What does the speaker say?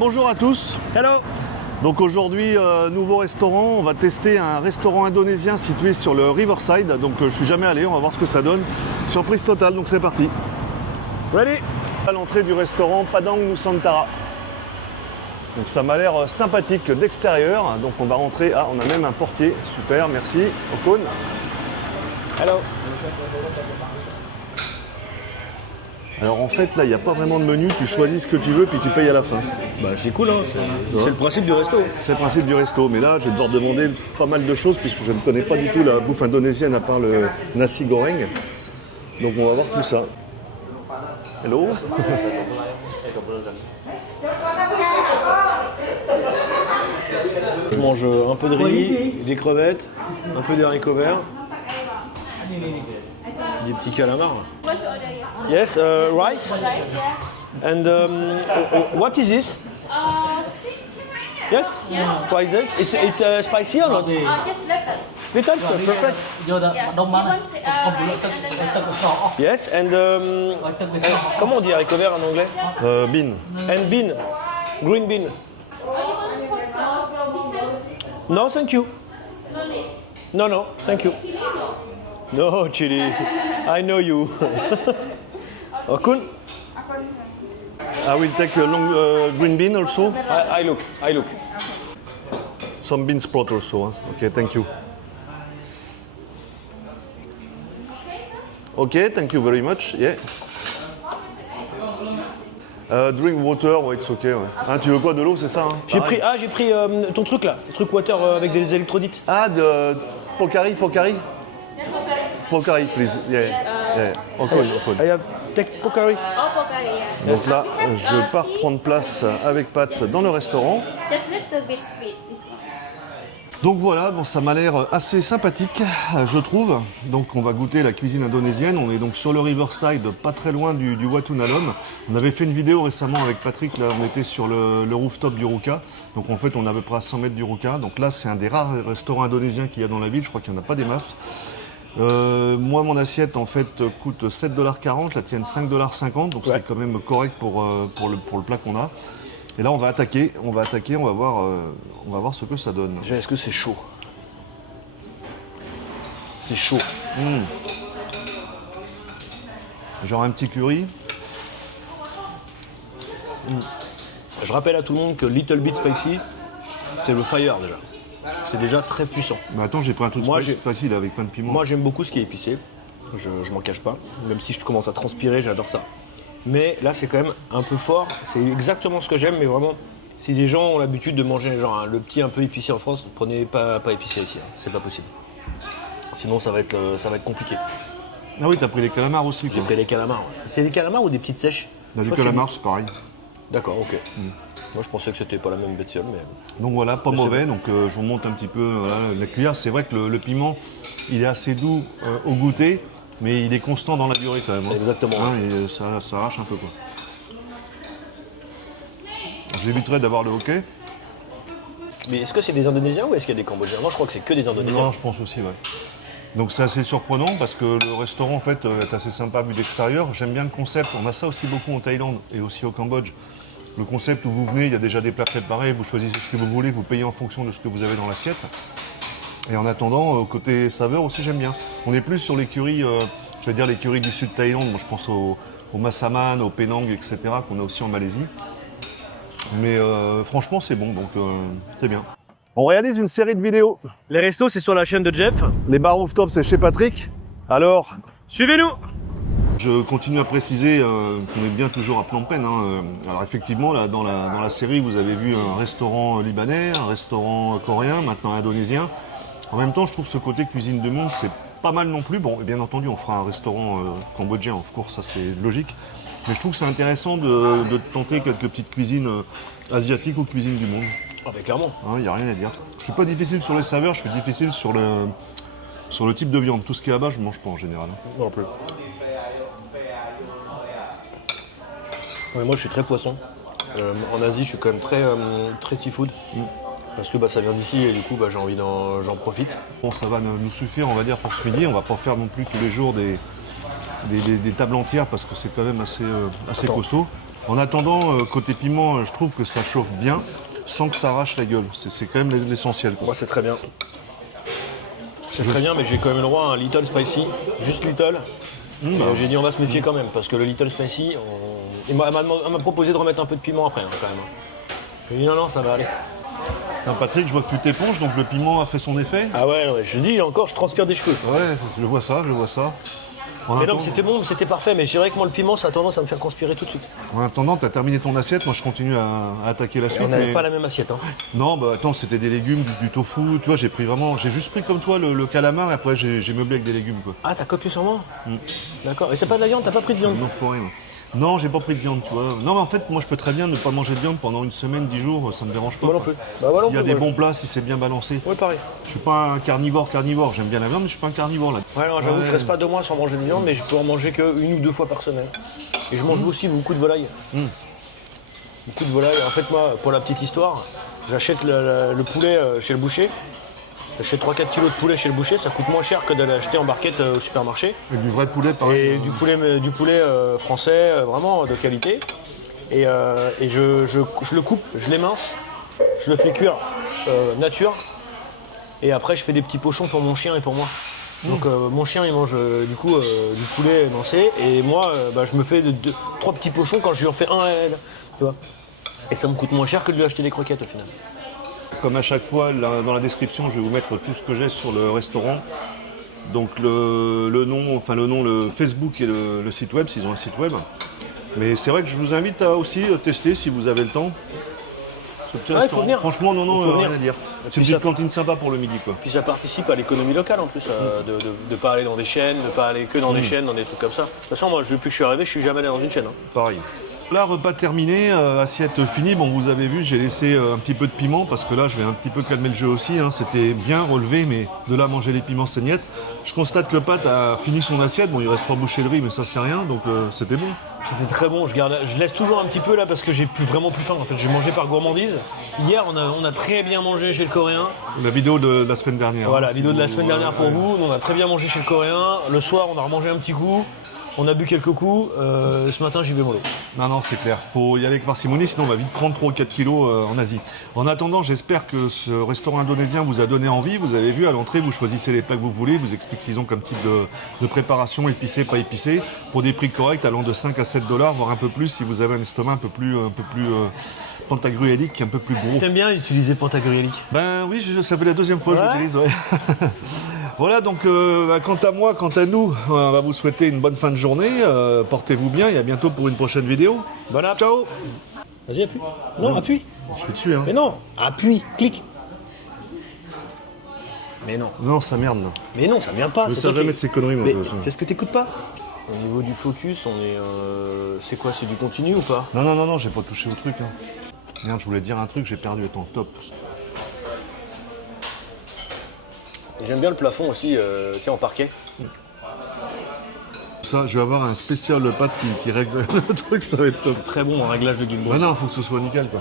Bonjour à tous. Hello. Donc aujourd'hui, nouveau restaurant. On va tester un restaurant indonésien situé sur le Riverside. Donc je suis jamais allé, on va voir ce que ça donne. Surprise totale, donc c'est parti. Ready. À l'entrée du restaurant Padang Nusantara. Donc ça m'a l'air sympathique d'extérieur. Donc on va rentrer. Ah, on a même un portier. Super, merci. Okon. Hello. Alors en fait là il n'y a pas vraiment de menu, tu choisis ce que tu veux puis tu payes à la fin. Bah c'est cool hein, c'est le principe du resto. C'est le principe du resto, mais là je vais devoir demander pas mal de choses puisque je ne connais pas du tout la bouffe indonésienne à part le nasi goreng. Donc on va voir tout ça. Hello. Je mange un peu de riz, des crevettes, un peu d'haricots verts, des petits calamars. Yes, rice. Rice, yeah. And what is this? Yes? Yeah. Try this. It's spicy or not? Just little. Little? Perfect. Yeah. You want rice and then Yes, and comment on dit haricot vert en anglais? Bean. And bean. Green bean. No, thank you. no need. No, thank you. Chili no. No, chili. I know you. Okun? I will take a long green bean also. I look. Some bean sprout also. Huh? Okay, thank you. Okay, thank you very much. Yeah. Drink water, ouais, it's okay. Ouais. Hein, tu veux quoi, de l'eau, c'est ça hein? J'ai pris ton truc là, le truc water avec des électrolytes. Ah, de Pocari, please. Yeah. Okon. I have take Pocari. Oh, Pocari, yeah. Donc là, je pars prendre place avec Pat dans le restaurant. Just little bit sweet. Donc voilà, bon, ça m'a l'air assez sympathique, je trouve. Donc on va goûter la cuisine indonésienne. On est donc sur le Riverside, pas très loin du Wat Unalom. On avait fait une vidéo récemment avec Patrick, là on était sur le rooftop du Ruka. Donc en fait on est à peu près à 100 mètres du Ruka. Donc là c'est un des rares restaurants indonésiens qu'il y a dans la ville, je crois qu'il n'y en a pas des masses. Moi mon assiette en fait coûte 7,40 $, la tienne 5,50 $, donc c'est quand même correct pour le plat qu'on a. Et là on va attaquer, on va voir ce que ça donne. Déjà, est-ce que c'est chaud? C'est chaud. Genre un petit curry. Je rappelle à tout le monde que Little Bit Spicy, c'est le fire déjà. C'est déjà très puissant. Mais attends, j'ai pris un truc Moi, spicy là, avec plein de piment. Moi j'aime beaucoup ce qui est épicé, je m'en cache pas. Même si je commence à transpirer, j'adore ça. Mais là c'est quand même un peu fort, c'est exactement ce que j'aime, mais vraiment, si les gens ont l'habitude de manger genre le petit un peu épicé en France, prenez pas épicé ici, hein. C'est pas possible. Sinon ça va être compliqué. Ah oui, t'as pris les calamars aussi J'ai quoi. pris les calamars. Ouais. C'est des calamars ou des petites sèches? Bah, du calamar, c'est pareil. D'accord, ok. Moi je pensais que c'était pas la même bestiole, mais... Donc voilà, pas Mais mauvais, c'est donc je vous monte un petit peu voilà, la cuillère. C'est vrai que le piment, il est assez doux au goûter, mais il est constant dans la durée quand même. Hein. Exactement. Hein, et ça arrache un peu quoi. J'éviterai d'avoir le hockey. Mais est-ce que c'est des Indonésiens ou est-ce qu'il y a des Cambodgiens? Moi je crois que c'est que des Indonésiens. Non, je pense aussi, ouais. Donc c'est assez surprenant parce que le restaurant en fait est assez sympa vu d'extérieur. J'aime bien le concept, on a ça aussi beaucoup en Thaïlande et aussi au Cambodge. Le concept où vous venez, il y a déjà des plats préparés, vous choisissez ce que vous voulez, vous payez en fonction de ce que vous avez dans l'assiette. Et en attendant, côté saveur aussi j'aime bien. On est plus sur les currys, je vais dire les currys du sud de Thaïlande, moi je pense au Massaman, au Penang, etc. qu'on a aussi en Malaisie. Mais franchement c'est bon, donc c'est bien. On réalise une série de vidéos. Les restos c'est sur la chaîne de Jeff. Les bars rooftop c'est chez Patrick. Alors, Suivez-nous. je continue à préciser qu'on est bien toujours à Phnom Penh. Hein. Alors effectivement, là, dans la série, vous avez vu un restaurant libanais, un restaurant coréen, maintenant indonésien. En même temps, je trouve que ce côté cuisine du monde, c'est pas mal non plus. Bon, bien entendu, on fera un restaurant cambodgien, of course, ça c'est logique. Mais je trouve que c'est intéressant de tenter quelques petites cuisines asiatiques ou cuisines du monde. Ah bah clairement. Il n'y a rien à dire. Je suis pas difficile sur les saveurs, je suis difficile sur le type de viande. Tout ce qui est à bas, je mange pas en général. Non plus. Ouais, moi je suis très poisson. En Asie je suis quand même très seafood. Parce que ça vient d'ici et du coup j'ai envie j'en profite. Bon, ça va nous suffire on va dire pour ce midi. On va pas faire non plus tous les jours des tables entières parce que c'est quand même assez Attends. costaud. En attendant, côté piment, je trouve que ça chauffe bien, sans que ça arrache la gueule. C'est quand même l'essentiel, quoi. Moi, c'est très bien. C'est très bien, mais j'ai quand même le droit à un little spicy, juste little. J'ai dit on va se méfier quand même, parce que le little spicy, elle m'a proposé de remettre un peu de piment après, hein, quand même. J'ai dit non, ça va aller. Tiens, Patrick, je vois que tu t'éponges, donc le piment a fait son effet. Ah ouais, non, je dis encore, je transpire des cheveux. Ouais, je vois ça, je vois ça. Mais non, c'était bon, c'était parfait, mais je dirais que moi le piment, ça a tendance à me faire transpirer tout de suite. En attendant, tu as terminé ton assiette, moi je continue à attaquer la Et suite. on n'avait mais- pas la même assiette, hein. Non, bah attends, c'était des légumes, du tofu. Tu vois, j'ai juste pris comme toi le calamar et après j'ai meublé avec des légumes, quoi. Ah, t'as copié sur moi D'accord. Et t'as pas de la viande, t'as pas pris de viande? Un enfoiré, moi. Non, j'ai pas pris de viande, tu vois. Non, mais en fait, moi je peux très bien ne pas manger de viande pendant une semaine, 10 jours, ça me dérange pas. Moi non quoi. plus. Bah, moi non S'il y a plus, des moi. bons plats, si c'est bien balancé. Ouais, pareil. Je suis pas un carnivore, j'aime bien la viande, mais je suis pas un carnivore là. Ouais, non, j'avoue, Ouais. je reste pas 2 mois sans manger de viande, mais je peux en manger que 1 ou 2 fois par semaine. Et je mange aussi beaucoup de volaille. Beaucoup de volaille. En fait, moi, pour la petite histoire, j'achète le poulet chez le boucher. J'achète 3-4 kilos de poulet chez le boucher, ça coûte moins cher que d'aller acheter en barquette au supermarché. Et du vrai poulet, pareil. Et du poulet français, vraiment de qualité. Et je le coupe, je l'émince, je le fais cuire nature. Et après, je fais des petits pochons pour mon chien et pour moi. Donc mon chien, il mange du poulet émincé. Et moi, je me fais 3 petits pochons quand je lui en fais un à elle. Tu vois. Et ça me coûte moins cher que de lui acheter des croquettes au final. Comme à chaque fois, là, dans la description, je vais vous mettre tout ce que j'ai sur le restaurant. Donc le nom, le Facebook et le site web, s'ils ont un site web. Mais c'est vrai que je vous invite à aussi tester si vous avez le temps. Ce petit Ouais, il faut restaurant. venir. Franchement, non, Il faut rien venir. à dire. puis C'est une ça- petite cantine sympa pour le midi, quoi. Puis ça participe à l'économie locale en plus, de ne pas aller dans des chaînes, de ne pas aller que dans des chaînes, dans des trucs comme ça. De toute façon, moi, depuis que je suis arrivé, je suis jamais allé dans une chaîne. Hein. Pareil. Là, repas terminé, assiette finie. Bon, vous avez vu, j'ai laissé un petit peu de piment parce que là, je vais un petit peu calmer le jeu aussi. Hein. C'était bien relevé, mais de là à manger les piments saignettes. Je constate que Pat a fini son assiette. Bon, il reste 3 bouchées de riz, mais ça, c'est rien. Donc, c'était bon. C'était très bon, je laisse toujours un petit peu là parce que j'ai vraiment plus faim en fait. J'ai mangé par gourmandise. Hier, on a très bien mangé chez le Coréen. La vidéo de la semaine dernière. Voilà, hein, si vidéo de la vous- semaine dernière pour vous. On a très bien mangé chez le Coréen. Le soir, on a remangé un petit coup. On a bu quelques coups. Ce matin, j'y vais mollo. Non, c'est clair. Faut y aller avec parcimonie, sinon on va vite prendre 3 ou 4 kilos en Asie. En attendant, j'espère que ce restaurant indonésien vous a donné envie. Vous avez vu, à l'entrée, vous choisissez les plats que vous voulez. Vous expliquez ce qu'ils ont comme type de préparation, épicé, pas épicé, pour des prix corrects allant de 5 à 7 $, voire un peu plus si vous avez un estomac un peu plus pantagruélique, un peu plus gros. T'aimes bien utiliser pantagruélique? Ben oui, ça fait la deuxième fois que Ouais. je l'utilise, ouais. Voilà, donc quant à moi, quant à nous, on va vous souhaiter une bonne fin de journée. Portez-vous bien et à bientôt pour une prochaine vidéo. Bon app. Ciao. Vas-y, appuie. Non, appuie. Je suis dessus, hein. Mais non, appuie, clique. Mais non. Non, ça merde, là. Mais non, ça vient pas. Je ne c'est sais toi jamais qui- de ces conneries, moi. Mais de toute façon. qu'est-ce que t'écoutes pas? Au niveau du focus, on est. C'est quoi? C'est du continu ou pas? Non, j'ai pas touché au truc. Hein. Merde, je voulais dire un truc, j'ai perdu. Attends, top. J'aime bien le plafond aussi, en parquet. Ça, je vais avoir un spécial Pat qui règle le truc, ça va être top. Très bon en réglage de gimbal. Ouais, non, faut que ce soit nickel, quoi.